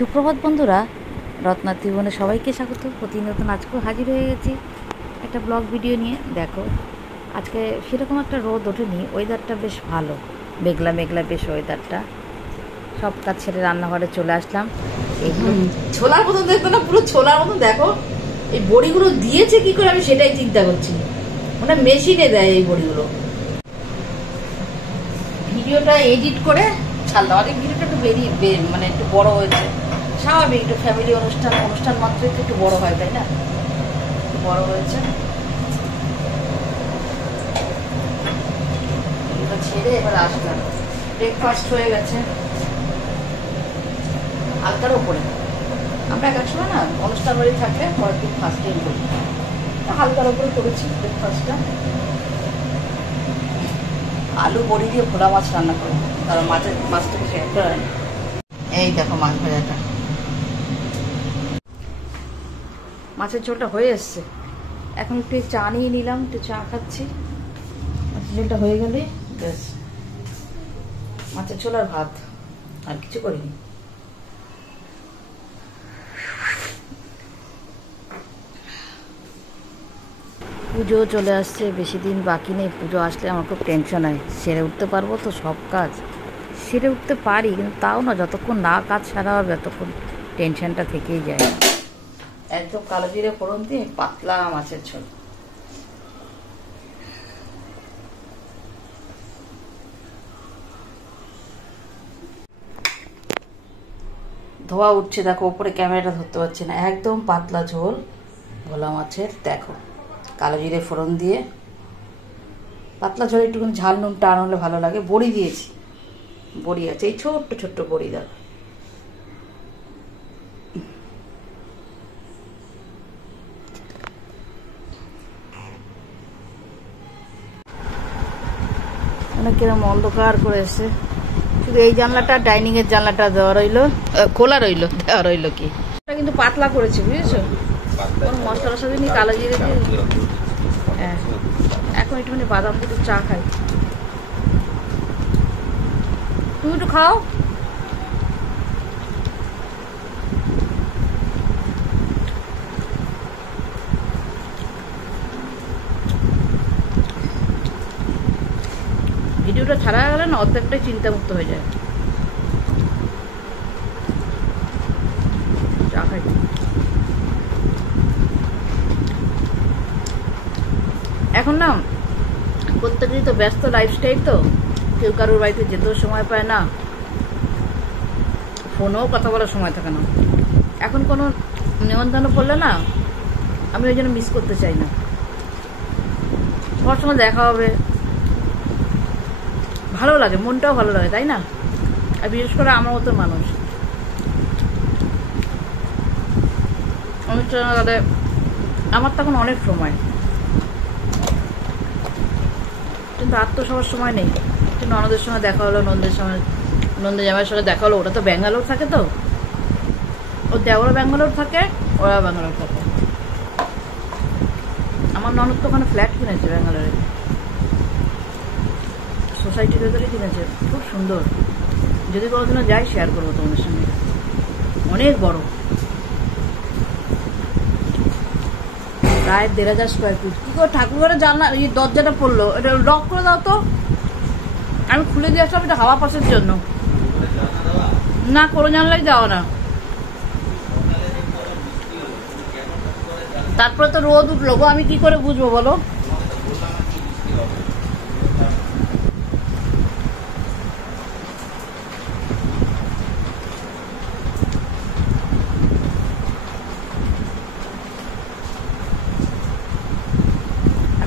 সুপ্রভাত বন্ধুরা, রত্না ত্রিভুবনে সবাইকে স্বাগত। প্রতিনিয়ত আজকেও হাজির হয়ে গেছি একটা ব্লগ ভিডিও নিয়ে। দেখো, আজকে সেরকম একটা রোদ ওঠেনি, ওয়েদারটা বেশ ভালো, মেঘলা মেঘলা বেশ ওয়েদারটা। সব কাজ ছেড়ে রান্নাঘরে চলে আসলাম। এইগুলো ছোলার মতন দেখতো না, পুরো ছোলার মতন। দেখো এই বড়িগুলো দিয়েছে কি করে, আমি সেটাই চিন্তা করছি। মানে মেশিনে দেয় এই বড়িগুলো। ভিডিওটা এডিট করে ছাড়লাম। অনেক ভিডিওটা একটু মানে একটু বড় হয়েছে, স্বাভাবিক। একটু ফ্যামিলি অনুষ্ঠান মাত্র একটু বড় হয়, তাই না? বড় হয়েছে। ছেড়ে এবার আসলাম। ব্রেকফাস্ট হয়ে গেছে হালকার ওপরে। আমরা এক সময় না অনুষ্ঠান বাড়ি থাকলে পরের দিন ফার্স্ট টাইম করি, হালকার ওপরে করেছি ব্রেকফাস্টটা। আলু বড়ি দিয়ে ভোলা মাছ রান্না করবো, কারণ মাছটাকে শেয়ার করা হয়। এই দেখো মাছ ভাজাটা, মাছের ঝোলটা হয়ে এসছে। এখন একটু চা নিয়ে নিলাম, একটু চা খাচ্ছি। মাছের ঝোলটা হয়ে গেলে ব্যাস, মাছের ঝোল আর ভাত, আর কিছু করিনি। পুজো চলে আসছে, বেশি দিন বাকি নেই। পুজো আসলে আমার খুব টেনশন হয়, সেরে উঠতে পারবো তো? সব কাজ সেরে উঠতে পারি, কিন্তু তাও না, যতক্ষণ না কাজ সারা হবে ততক্ষণ টেনশনটা থেকেই যায়। একদম কালো জিরে ফোড়ন দিয়ে পাতলা মাছের ঝোল। ধোয়া উঠছে, দেখো ওপরে ক্যামেরাটা ধরতে পারছি না। একদম পাতলা ঝোল ভোলা মাছের। দেখো কালো জিরে ফোড়ন দিয়ে পাতলা ঝোল, একটুখানি ঝাল নুন টান হলে ভালো লাগে। বড়ি দিয়েছি, বড়ি আছে, এই ছোট্ট ছোট্ট বড়ি। দেখো মানে কিরম অন্ধকার করে এসে, শুধু এই জানলাটা, ডাইনিং এর জানলাটা দেওয়া রইলো, খোলা রইলো, দেওয়া রইলো। কি কিন্তু পাতলা করেছি, বুঝেছো? কোনো মশলা টসলা দিয়ে কালো জিরে দিয়ে। হ্যাঁ, এখন একটুখানি বাদাম দিয়ে চা খাই। তুমি একটু খাও। ভিডিওটা ছাড়া গেলে না, অর্ধেকটাই চিন্তামুক্ত হয়ে যায়। চা খাই। এখন না প্রত্যেকেরই তো ব্যস্ত লাইফস্টাইল, তো কেউ কারোর বাড়িতে যেতেও সময় পায় না, ফোনেও কথা বলার সময় থাকে না। এখন কোনো নিমন্ত্রণ পড়লে না, আমি ওই জন্য মিস করতে চাই না। সবার সঙ্গে দেখা হবে, ভালো লাগে, মনটাও ভালো লাগে, তাই না? আর বিশেষ করে আমার মতো মানুষ অনুষ্ঠান হলে আমার তখন অনেক সময়, কিন্তু আর তো সবার সময় নেই। ননদের সঙ্গে দেখা হলো, নন্দের জামাইয়ের সঙ্গে দেখা হলো। ওরা তো ব্যাঙ্গালোর থাকে, তো ওর দেওরা ব্যাঙ্গালোর থাকে, ওরা ব্যাঙ্গালোর থাকে। আমার ননদ তো ওখানে ফ্ল্যাট কিনেছে ব্যাঙ্গালোরে, সোসাইটির ভেতরে কিনেছে, খুব সুন্দর। যদি কোনোদিনও যাই শেয়ার করবো তোমাদের সঙ্গে। অনেক বড়, প্রায় ১,৫০০ স্কোয়ার ফিট। কি করে ঠাকুরঘরে জানলা, এই দরজাটা পড়লো, এটা লক করে দাও তো। আমি খুলে দিয়ে আসলাম, এটা হাওয়া পাসের জন্য। না, কোনো জানলাই যাও না। তারপরে তো রোদ উঠলো গো, আমি কি করে বুঝবো বলো?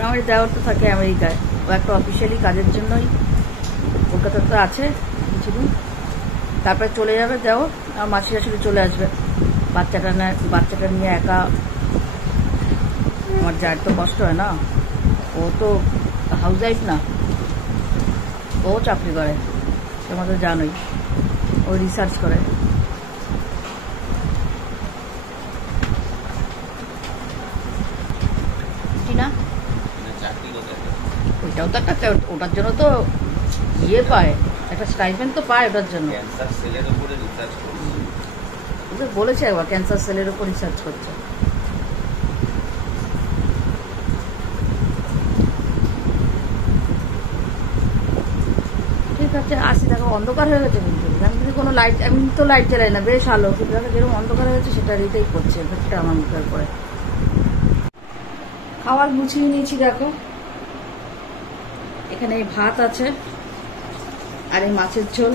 আমার দেওয়ার তো থাকে আমেরিকায়, ও একটা অফিসিয়ালি কাজের জন্যই কলকাতাতে আছে কিছুদিন, তারপরে চলে যাবে। দেওয়ার আমার মাসি শাশুড়ি চলে আসবে। বাচ্চাটা নিয়ে একা আমার যার তো কষ্ট হয় না। ও তো হাউস ওয়াইফ না, ও চাকরি করে, তোমরা তো জানোই। ও রিসার্চ করে। না, ওইটাও তো একটা, ওটার জন্য তো ইয়ে পায়, একটা স্টাইপেন্ড তো পায় ওটার জন্য। বলেছে একবার ক্যান্সার সেলের উপর রিসার্চ করছে। ঠিক আছে আসি, দেখো অন্ধকার হয়ে গেছে কিন্তু আমি যদি কোনো লাইট, আমি তো লাইট জ্বালাই না, বেশ আলো, কিন্তু দেখো যেরকম অন্ধকার হয়ে গেছে সেটা রিটেই করছে এফেক্টটা আমার মুখের পরে। খাবার গুছিয়ে নিয়েছি দেখো, এখানে এই ভাত আছে আর এই মাছের ঝোল,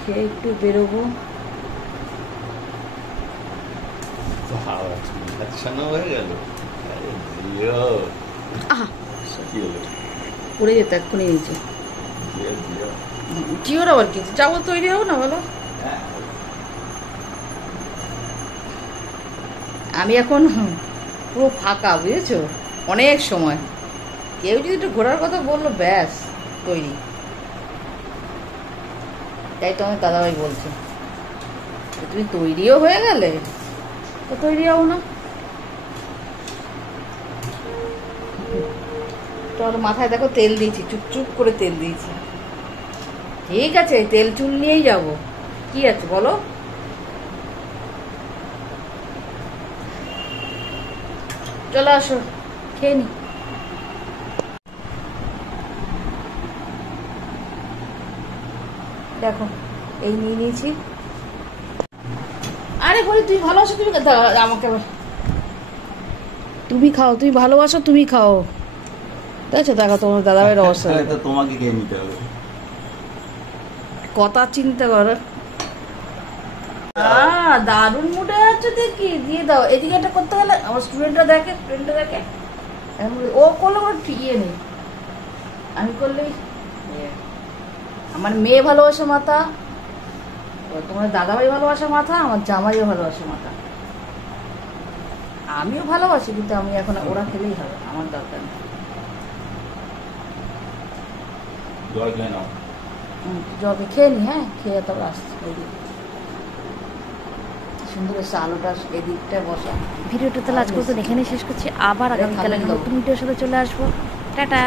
খেয়ে একটু বেরোবো। আহা পড়ে যেত এক্ষুনি নিচে। জিওর আবার কি যাবো, তৈরি হবো না বলো? আমি এখন পুরো ফাঁকা, বুঝেছো, অনেক সময়। কেউ যদি একটু ঘোরার কথা বললো ব্যাস তৈরি। তাই তো আমার দাদাভাই বলছে তুমি তৈরিও হয়ে গেলে, তো তৈরি হও না। তোর মাথায় দেখো তেল দিয়েছি, চুপচুপ করে তেল দিয়েছি। ঠিক আছে, তেল চুল নিয়েই যাব, কি আছে বলো? চলো আসো খেয়ে নি। দেখো এই নিয়ে নিয়েছি। আরে বলি তুই ভালোবাসো, তুমি আমাকে তুমি খাও, তুমি ভালোবাসো তুমি খাও। দেখছো, দেখো তোমার দাদাভাইয়ের অবস্থা, তোমাকে খেয়ে নিতে হবে। কথা চিন্তা করো। দারুণ মুডে আছে দেখি, দিয়ে দাও। এদিকে এটা করতে গেলে আমার স্টুডেন্টরা দেখে, ও করলে কোনো ইয়ে নেই, আমি করলেই। আমার মেয়ে ভালোবাসে মাথা, তোমার দাদাভাই ভালোবাসে মাথা, আমার জামাইও ভালোবাসে মাথা। আমিও ভালোবাসি, কিন্তু আমি এখন ওরা খেলেই হবে, আমার দরকার নেই। জলকে খেয়ে নি, হ্যাঁ খেয়ে তবে আসছি। সুন্দর এসে আলোটা এদিকটা বসা। ভিডিওটা তাহলে আজকে তো এখানেই শেষ করছি, আবার আগামীকালে নতুন ভিডিওর সাথে চলে আসবো। টাটা।